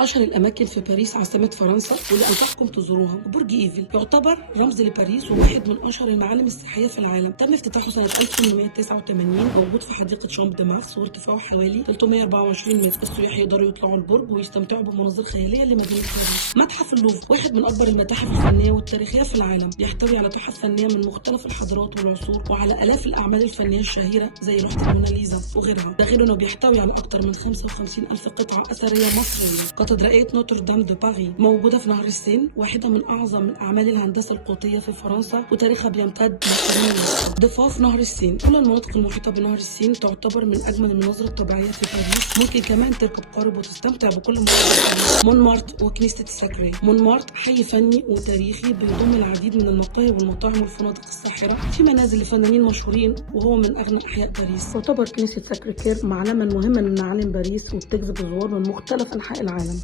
أشهر الأماكن في باريس عاصمة فرنسا واللي أنصحكم تزوروها برج إيفل، يعتبر رمز لباريس وواحد من أشهر المعالم السياحية في العالم. تم افتتاحه سنة 1889، موجود في حديقة شامب دي مارس وارتفاعه حوالي 324 متر. السياح يقدروا يطلعوا البرج ويستمتعوا بمناظر خيالية لمدينة باريس. متحف اللوفر واحد من أكبر المتاحف الفنية والتاريخية في العالم، يحتوي على تحف فنية من مختلف الحضارات والعصور وعلى آلاف الأعمال الفنية الشهيرة زي لوحة الموناليزا وغيرها. ده غير إنه بيحتوي على أكثر من 55 ألف قطعة أثرية مصرية. كاتدرائية نوتردام دو باري موجودة في نهر السين، واحدة من أعظم أعمال الهندسة القوطية في فرنسا وتاريخها بيمتد لقرون. ضفاف نهر السين، كل المناطق المحيطة بنهر السين تعتبر من أجمل المناظر الطبيعية في باريس. ممكن كمان تركب قارب وتستمتع بكل مناظر باريس. مونمارت وكنيسة الساكري. مونمارت حي فني وتاريخي بيضم العديد من المقاهي والمطاعم والفنادق الساحرة، في منازل لفنانين مشهورين وهو من أغنى أحياء باريس. تعتبر كنيسة ساكري كير معلما مهما من معالم باريس وبتجذب الزوار من مختلف أنحاء العالم.